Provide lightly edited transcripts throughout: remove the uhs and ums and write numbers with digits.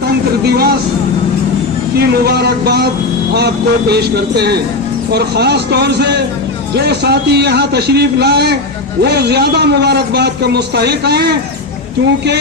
गणतंत्र दिवस की मुबारकबाद आपको पेश करते हैं और ख़ास तौर से जो साथी यहाँ तशरीफ़ लाए वो ज़्यादा मुबारकबाद का मुस्तहिक हैं, क्योंकि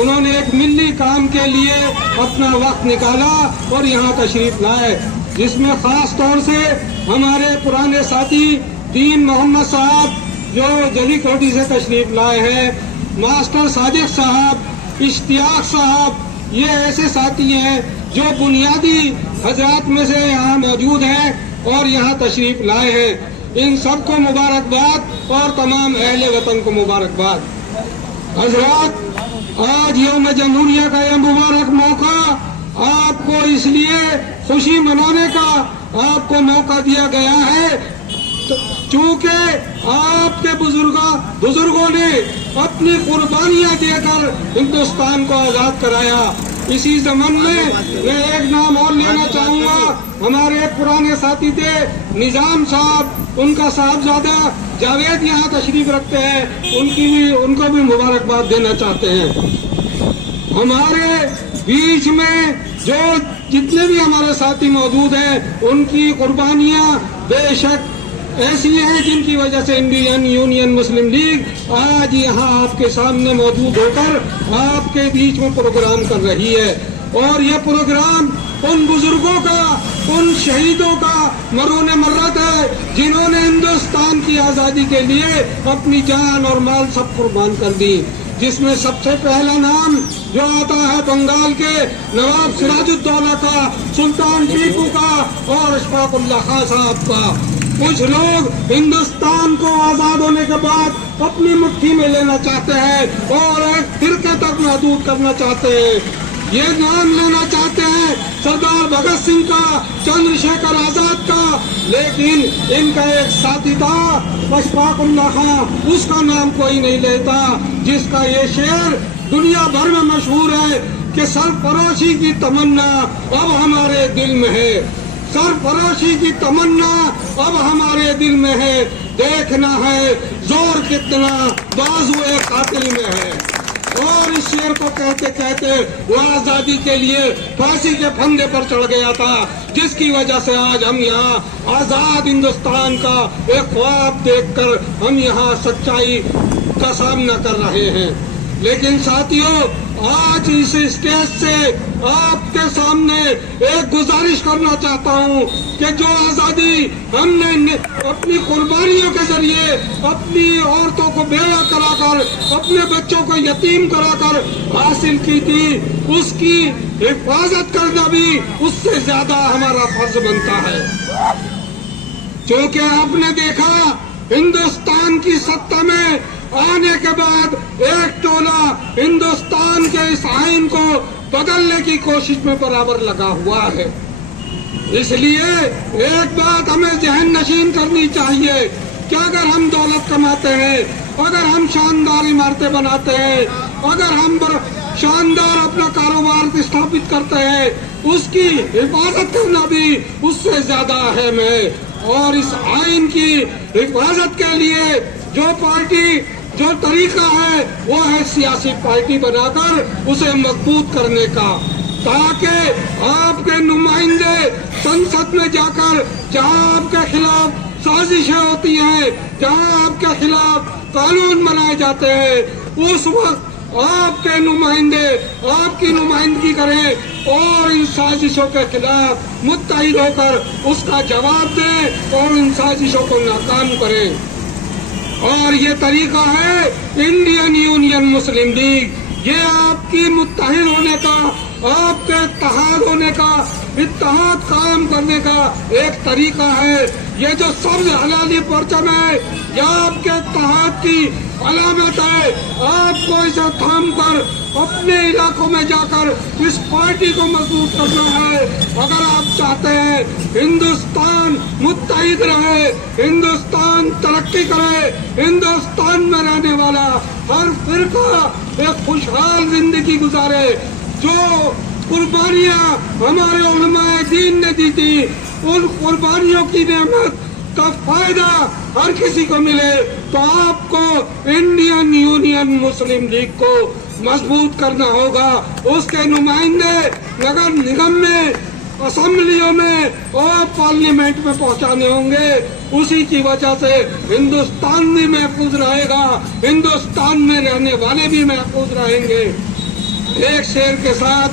उन्होंने एक मिली काम के लिए अपना वक्त निकाला और यहाँ तशरीफ़ लाए, जिसमें ख़ास तौर से हमारे पुराने साथी दीन मोहम्मद साहब जो जली कोठी से तशरीफ़ लाए हैं, मास्टर सादिक साहब, इश्तियाक साहब, ये ऐसे साथी हैं जो बुनियादी हजरात में से यहाँ मौजूद हैं और यहाँ तशरीफ़ लाए हैं। इन सबको मुबारकबाद और तमाम अहले वतन को मुबारकबाद। हजरात, आज यौम जमहूरिया का यह मुबारक मौका आपको इसलिए खुशी मनाने का आपको मौका दिया गया है चूँकि आपके बुजुर्गों ने अपनी कुर्बानियां देकर हिंदुस्तान को आज़ाद कराया। इसी ज़मन में मैं एक नाम और लेना चाहूँगा, हमारे पुराने साथी थे निज़ाम साहब, उनका साहबजादा जावेद यहाँ तशरीफ रखते हैं, उनको भी मुबारकबाद देना चाहते हैं। हमारे बीच में जो जितने भी हमारे साथी मौजूद हैं, उनकी कुर्बानियाँ बेशक ऐसी हैं जिनकी वजह से इंडियन यूनियन मुस्लिम लीग आज यहाँ आपके सामने मौजूद होकर आपके बीच में प्रोग्राम कर रही है। और यह प्रोग्राम उन बुजुर्गों का, उन शहीदों का मरून मर्रत है जिन्होंने हिंदुस्तान की आज़ादी के लिए अपनी जान और माल सब कुर्बान कर दी, जिसमें सबसे पहला नाम जो आता है बंगाल के नवाब सिराजुद्दौला का, सुल्तान टीपू का और अशफाकुल्लाह खां साहब का। कुछ लोग हिंदुस्तान को आजाद होने के बाद अपनी मुट्ठी में लेना चाहते हैं और एक फिरके तक महदूद करना चाहते हैं। ये नाम लेना चाहते हैं सरदार भगत सिंह का, चंद्रशेखर आजाद का, लेकिन इनका एक साथी था अशफाकुल्लाह खां, उसका नाम कोई नहीं लेता, जिसका ये शेर दुनिया भर में मशहूर है कि सरफरोशी की तमन्ना अब हमारे दिल में है, सरफरोशी की तमन्ना अब हमारे दिल में है, देखना है जोर कितना बाजुए कातिल में है। और इस शेर को कहते कहते वो आजादी के लिए फांसी के फंदे पर चढ़ गया था, जिसकी वजह से आज हम यहाँ आजाद हिंदुस्तान का एक ख्वाब देखकर हम यहाँ सच्चाई का सामना कर रहे हैं। लेकिन साथियों, आज इस स्टेज से आपके सामने एक गुजारिश करना चाहता हूँ कि जो आज़ादी हमने अपनी कुर्बानियों के जरिए अपनी औरतों को बेवा कराकर, अपने बच्चों को यतीम कराकर हासिल की थी, उसकी हिफाजत करना भी उससे ज्यादा हमारा फर्ज बनता है। क्योंकि आपने देखा हिंदुस्तान की सत्ता में आने के बाद एक टोला हिंदुस्तान के इस आइन को बदलने की कोशिश में बराबर लगा हुआ है। इसलिए एक बात हमें जहन नशीन करनी चाहिए कि अगर हम दौलत कमाते हैं, अगर हम शानदार इमारतें बनाते हैं, अगर हम शानदार अपना कारोबार स्थापित करते हैं, उसकी हिफाजत करना भी उससे ज्यादा अहम है। और इस आइन की हिफाजत के लिए जो तरीका है वो है सियासी पार्टी बनाकर उसे मजबूत करने का, ताकि आपके नुमाइंदे संसद में जाकर जहां आपके खिलाफ साजिशें होती हैं, जहां आपके खिलाफ कानून बनाए जाते हैं, उस वक्त आपके नुमाइंदे आपकी नुमाइंदगी करें और इन साजिशों के खिलाफ मुत्तहिद होकर उसका जवाब दें और इन साजिशों को नाकाम करें। और ये तरीका है इंडियन यूनियन मुस्लिम लीग। ये आपकी मुत्तहिद होने का, आपके इत्तेहाद होने का, इत्तेहाद कायम करने का एक तरीका है। ये जो सब्ज हलाली परचम है, यह आपके इत्तेहाद की अलामत है। आपको इसे थाम कर अपने इलाकों में जाकर इस पार्टी को मजबूत करना है। अगर आप चाहते हैं हिंदुस्तान मुत्तहिद रहे, हिंदुस्तान तरक्की करे, हिंदुस्तान में रहने वाला हर फिरका एक खुशहाल जिंदगी गुजारे, जो कुर्बानियां हमारे उलमाए दीन ने दी थी, उन कुर्बानियों की नेमत का फायदा हर किसी को मिले, तो आपको इंडियन यूनियन मुस्लिम लीग को मजबूत करना होगा। उसके नुमाइंदे नगर निगम में, असेंबलियों में और पार्लियामेंट में पहुंचाने होंगे। उसी की वजह से हिंदुस्तान भी महफूज रहेगा, हिंदुस्तान में रहने वाले भी महफूज रहेंगे। एक शेर के साथ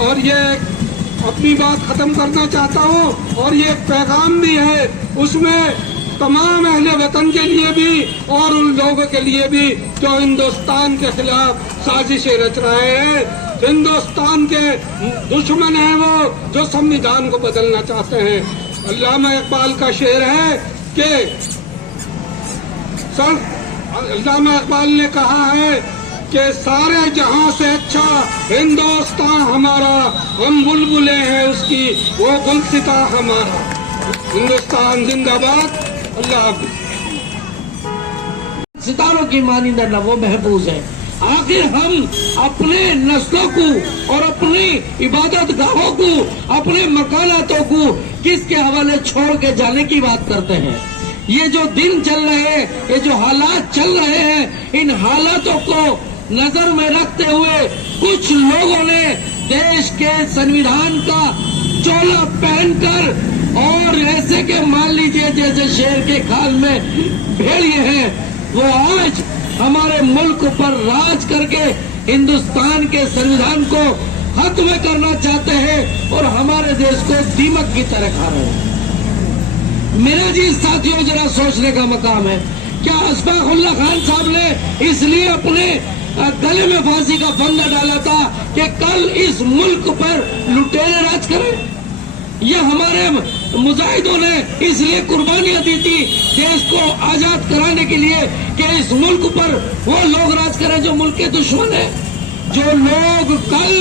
और ये अपनी बात खत्म करना चाहता हूँ, और ये पैगाम भी है उसमें तमाम अहले वतन के लिए भी और उन लोगों के लिए भी जो हिंदुस्तान के खिलाफ साजिशें रच रहे हैं। हिंदुस्तान के दुश्मन हैं वो जो संविधान को बदलना चाहते हैं। अल्लामा इकबाल का शेर है कि अल्लामा इकबाल ने कहा है कि सारे जहां से अच्छा हिंदुस्तान हमारा, हम बुलबुले हैं उसकी, वो गुलसिता हमारा। हिंदुस्तान जिंदाबाद। अल्लाह हाफ़िज़। सितारों की मानिंदा न वो महफूज है। आखिर हम अपने नस्लों को और अपनी इबादत गाहों को, अपने मकानातों को किसके हवाले छोड़ के जाने की बात करते हैं। ये जो दिन चल रहे हैं, ये जो हालात चल रहे हैं, इन हालातों को नजर में रखते हुए कुछ लोगों ने देश के संविधान का चोला पहनकर और ऐसे के मान लीजिए जैसे शेर के खाल में भेड़िए हैं, वो आज हमारे मुल्क पर राज करके हिंदुस्तान के संविधान को खत्म करना चाहते हैं और हमारे देश को दीमक की तरह खा रहे हैं। मेरा जी साथियों, जरा सोचने का मकाम है, क्या अशफाकुल्ला खान साहब ने इसलिए अपने गले में फांसी का फंदा डाला था कि कल इस मुल्क पर लुटेरे राज करें? ये हमारे मुजाहिदों ने इसलिए कुर्बानियां दी थी देश को आजाद कराने के लिए कि इस मुल्क पर वो लोग राज करें जो मुल्क के दुश्मन है। जो लोग कल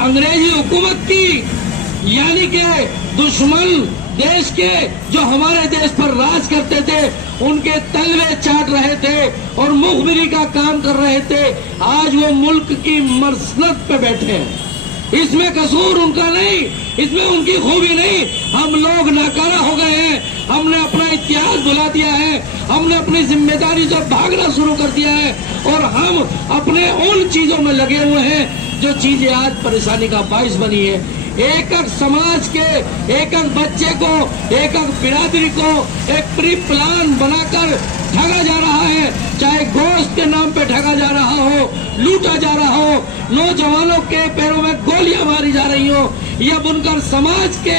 अंग्रेजी हुकूमत की यानी कि दुश्मन देश के जो हमारे देश पर राज करते थे, उनके तलवे चाट रहे थे और मुखबिरी का काम कर रहे थे, आज वो मुल्क की मसनद पे बैठे हैं। इसमें कसूर उनका नहीं, इसमें उनकी खूबी नहीं। हम लोग नाकारा हो गए हैं, हमने अपना इतिहास भुला दिया है, हमने अपनी जिम्मेदारी से भागना शुरू कर दिया है और हम अपने उन चीजों में लगे हुए हैं जो चीजें आज परेशानी का बाइस बनी है। एक एक समाज के एक एक बच्चे को, एक एक बिरादरी को एक प्री प्लान बनाकर ठगा जा रहा है, चाहे गोश्त के नाम पे ठगा जा रहा हो, लूटा जा रहा हो, नौजवानों के पैरों में गोलियां मारी जा रही हो, या बुनकर समाज के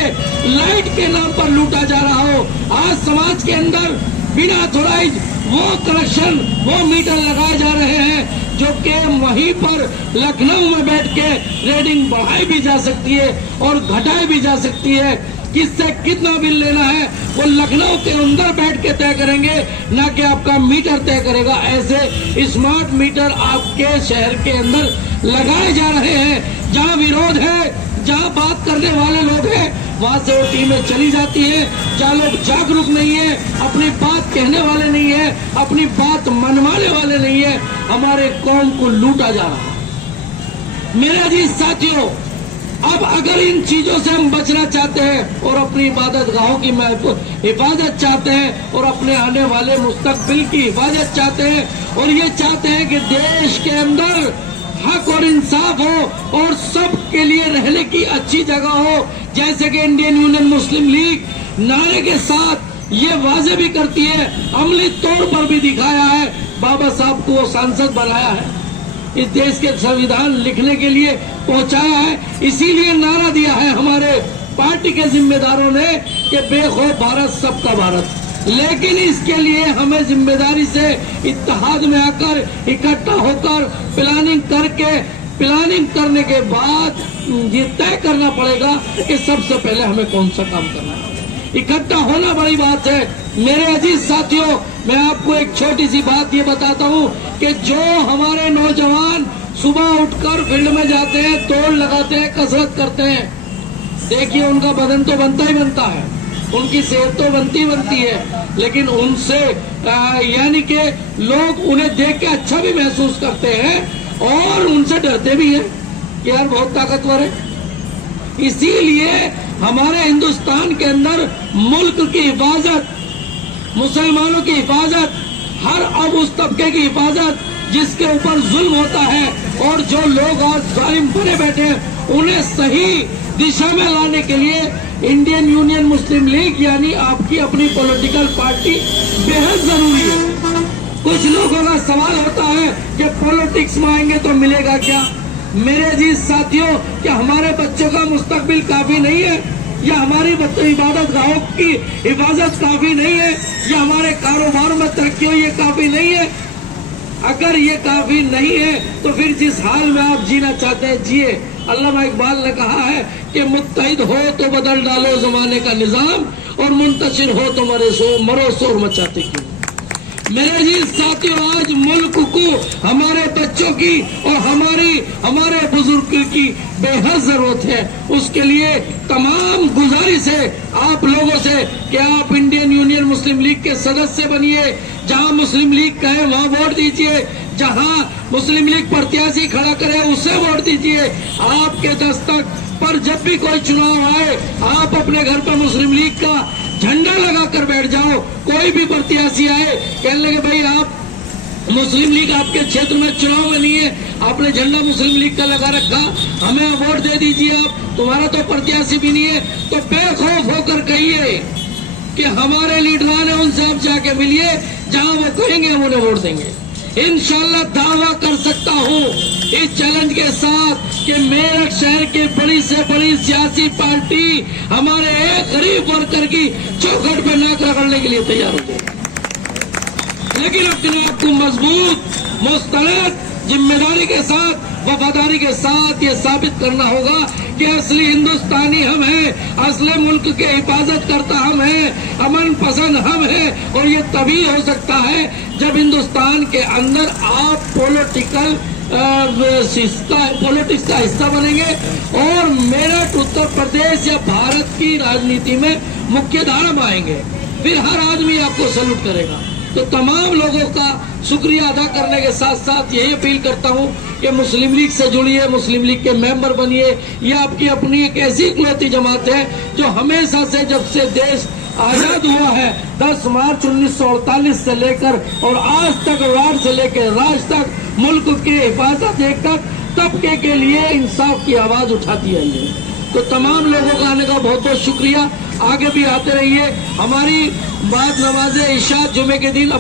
लाइट के नाम पर लूटा जा रहा हो। आज समाज के अंदर बिना ऑथोराइज वो कनेक्शन, वो मीटर लगाए जा रहे हैं जो कि वहीं पर लखनऊ में बैठ के रेडिंग बढ़ाई भी जा सकती है और घटाई भी जा सकती है। किससे कितना बिल लेना है वो लखनऊ के अंदर बैठ के तय करेंगे, ना कि आपका मीटर तय करेगा। ऐसे स्मार्ट मीटर आपके शहर के अंदर लगाए जा रहे हैं। जहां विरोध है, जहां बात करने वाले लोग हैं, वहां से वो टीमें चली जाती है। जहां लोग जागरूक नहीं है, अपनी बात कहने वाले नहीं है, अपनी बात मनवाने वाले नहीं है, हमारे कौम को लूटा जा रहा है। मेरे अजीज साथियों, अब अगर इन चीजों से हम बचना चाहते हैं और अपनी इबादत गाहों की हिफाजत चाहते हैं और अपने आने वाले मुस्तकबिल की हिफाजत चाहते हैं और ये चाहते हैं कि देश के अंदर हक और इंसाफ हो और सब के लिए रहने की अच्छी जगह हो, जैसे कि इंडियन यूनियन मुस्लिम लीग नारे के साथ ये वाजे भी करती है, अमली तौर पर भी दिखाया है, बाबा साहब को वो सांसद बनाया है, इस देश के संविधान लिखने के लिए पहुंचाया है। इसीलिए नारा दिया है हमारे पार्टी के जिम्मेदारों ने कि बेखौफ भारत सबका भारत। लेकिन इसके लिए हमें जिम्मेदारी से इत्तेहाद में आकर इकट्ठा होकर प्लानिंग करने के बाद ये तय करना पड़ेगा कि सबसे पहले हमें कौन सा काम करना है। इकट्ठा होना बड़ी बात है। मेरे अजीज साथियों, मैं आपको एक छोटी सी बात ये बताता हूँ कि जो हमारे नौजवान सुबह उठकर फील्ड में जाते हैं, दौड़ लगाते हैं, कसरत करते हैं, देखिए उनका बदन तो बनता ही बनता है, उनकी सेहत तो बनती है, लेकिन उनसे यानी कि लोग उन्हें देख के अच्छा भी महसूस करते हैं और उनसे डरते भी हैं कि यार बहुत ताकतवर है। इसीलिए हमारे हिंदुस्तान के अंदर मुल्क की हिफाजत, मुसलमानों की हिफाजत, ہر اب اس طبقے کی حفاظت جس کے اوپر ظلم ہوتا ہے اور جو لوگ آج ظالم بنے بیٹھے ہیں انہیں صحیح دشا میں لانے کے لیے انڈین یونین مسلم لیگ یعنی آپ کی اپنی پولیٹیکل پارٹی بے حد ضروری ہے۔ کچھ لوگوں کا سوال ہوتا ہے کہ پولیٹکس میں آئیں گے تو ملے گا کیا؟ میرے عزیز ساتھیوں، کیا ہمارے بچوں کا مستقبل کافی نہیں ہے؟ یا ہماری عبادت گاہوں کی حفاظت کافی نہیں ہے؟ یا ہمارے کاروبار میں ترقی ہو یہ کافی نہیں ہے؟ اگر یہ کافی نہیں ہے تو پھر جس حال میں آپ جینا چاہتے ہیں جیے۔ علامہ اقبال نے کہا ہے کہ متحد ہو تو بدل ڈالو زمانے کا نظام اور منتشر ہو تو مرو شور مچاتے کیوں۔ میرے عزیز ساتھیوں، آج ملک کو ہمارے بچوں کی اور ہمارے بزرگ کی بے حد ضرورت ہے۔ اس کے لیے تمام گزارش ہے آپ لوگوں سے کہ آپ انڈین یونین مسلم لیگ کے سدسیہ بنیے، جہاں مسلم لیگ کہے وہاں ووٹ دیجیے، جہاں مسلم لیگ پرتیاشی کھڑا کرے اسے ووٹ دیجیے۔ آپ کے دستک پر جب بھی کوئی چناؤ آئے آپ اپنے گھر پر مسلم لیگ کا جھنڈا لگا کر بیٹھ جاؤ۔ کوئی بھی پرتیاشی آئے کہنے لگے بھائی آپ مسلم لیگ آپ کے چھیتر میں چناؤ میں نہیں ہے، آپ نے جھنڈا مسلم لیگ کا لگا رکھا، ہمیں ووٹ دے دیجیے، آپ تمہارا تو پرتیاشی بھی نہیں ہے، تو بے خوف ہو کر کہیے کہ ہمارے لیڈران ہیں ان سے آپ جا کے ملیے، جہاں وہ کہیں گے ہم انہیں ووٹ دیں گے۔ انشاءاللہ دعویٰ کر سکتا ہوں اس چیلنج کے ساتھ کہ میرٹھ شہر کی بڑی سے بڑی سیاسی پارٹی ہمارے ایک غریب ورکر کی چوکھٹ پہ ناک رگڑنے کے لیے تیار ہو جائے، لیکن اپنے آپ کو مضبوط، مستند، ذمہ داری کے ساتھ، وفاداری کے ساتھ یہ ثابت کرنا ہوگا کہ اصلی ہندوستانی ہم ہیں، اصل ملک کے حفاظت کرتا ہم ہیں، امن پسند ہم ہیں، اور یہ تبھی ہو سکتا ہے جب ہندوستان کے اندر آپ پولیٹکس کا حصہ بنیں گے اور میرٹھ اتر پردیش یا بھارت کی راجنیتی میں مکھیہ دھارا میں آئیں گے، پھر ہر آدمی آپ کو سلوٹ کرے گا۔ تو تمام لوگوں کا شکریہ ادا کرنے کے ساتھ ساتھ یہی اپیل کرتا ہوں کہ مسلم لیگ سے جڑیے، مسلم لیگ کے ممبر بنیے۔ یہ آپ کی اپنی ایک ایسی اقلیتی جماعت ہے جو ہمیشہ سے جب سے دیش آزاد ہوا ہے 10 مارچ 1948 سے لے کر اور آج تک وارڈ سے لے کے راج تک ملک کی حفاظت ایک تک طبقے کے لیے انصاف کی آواز اٹھاتی آئی ہے۔ تو تمام لوگوں کا آنے کا بہت بہت شکریہ، آگے بھی آتے رہیے۔ ہماری بعد نماز عشاء جمعے کے دن